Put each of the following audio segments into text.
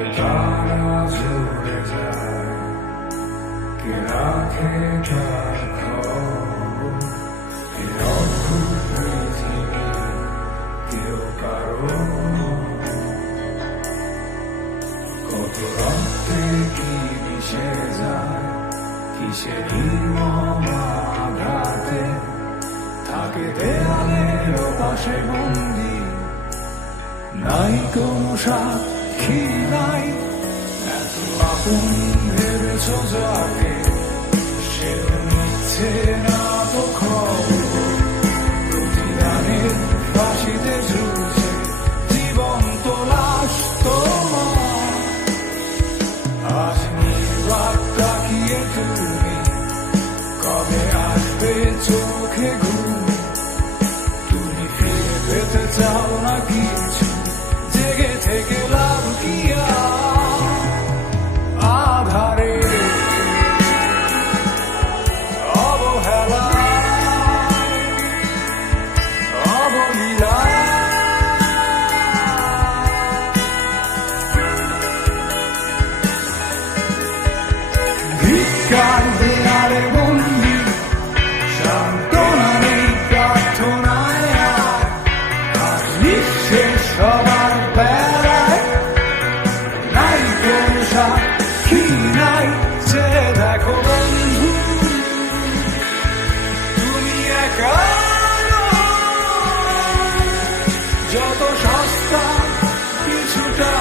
কে তারা ঝরে যায়, কে রাখে তার খবর, এ অদ্ভুত পৃথিবী কেউ কারো। কত রক্তে কি মিশে যায়, কিসের নির্মম আঘাতে থাকে দেয়ালের পাশে বন্দী, নাই কোনো সাক্ষী নাই। এত আপন ভেবেছ যাকে, সেও নিচ্ছে না তো খবর। প্রতিদানের ফাঁসিতে ঝুলছে জীবন্ত লাশ তোমার। আজ নির্বাক তাকিয়ে তুমি, কবে আসবে চোখে ঘুম? তুমি ফিরে পেতে চাও না কিছু, জেগে থেকে লাভ কি আধারে অবহেলা অবলীলা। ভিক্ষার দেয়ালে বন্দী, সান্ত্বনা নেই প্রার্থনায় আর নিঃশেষ সবার বেলায়। নাই কোন সাক্ষী নাই, যে দেখো বন্ধু তুমি একা নও। যত সস্তা কিছুটা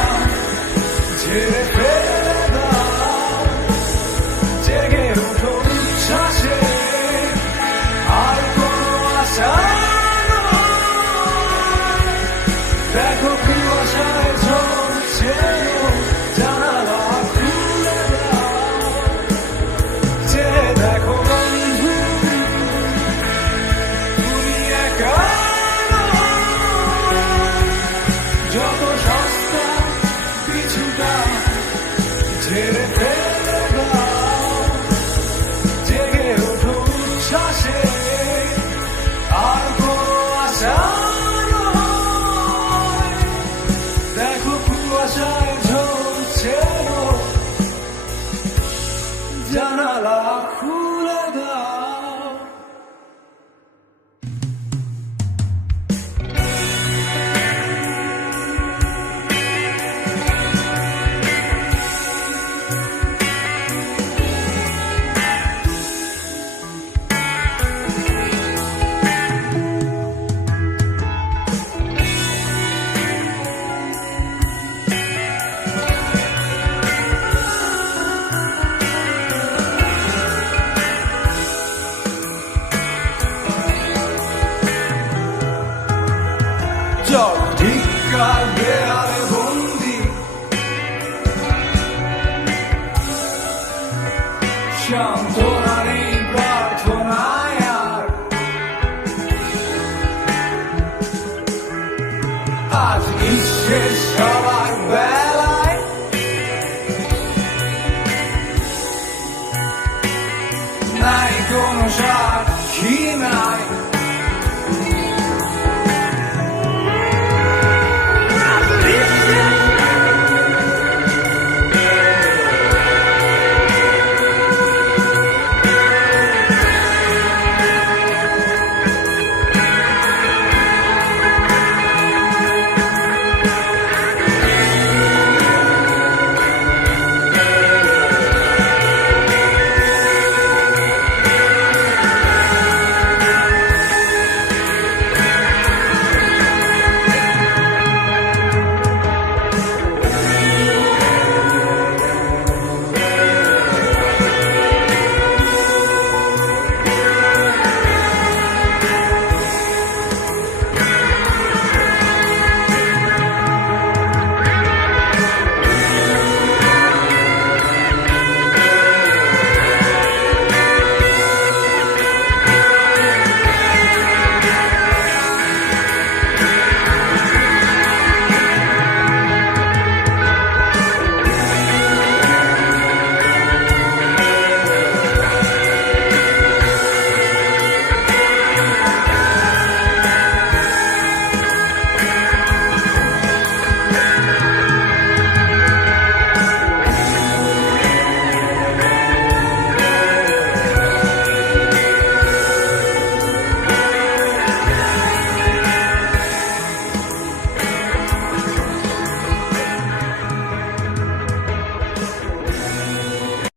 ছেড়ে ফেলে দাও, জেগে ওঠো উচ্ছ্বাসে, আর কোনো আশা নয়। দেখো কুয়াশায় ঝরছে জানালা খুলে দাও, যে দেখো বন্ধু তুমি একা নও। যত সস্তা কিছুটা ছেড়ে ফেলে দাও, জেগে ওঠো উচ্ছ্বাসে, আর কোনো আশা নয়। দেখো কুয়াশায় ঝরছে জানালা খুলে দাও। চল ভিক্ষার দেয়ালে বন্দী, সান্ত্বনা নেই প্রার্থনায় আর। আজ নিঃশেষ সবার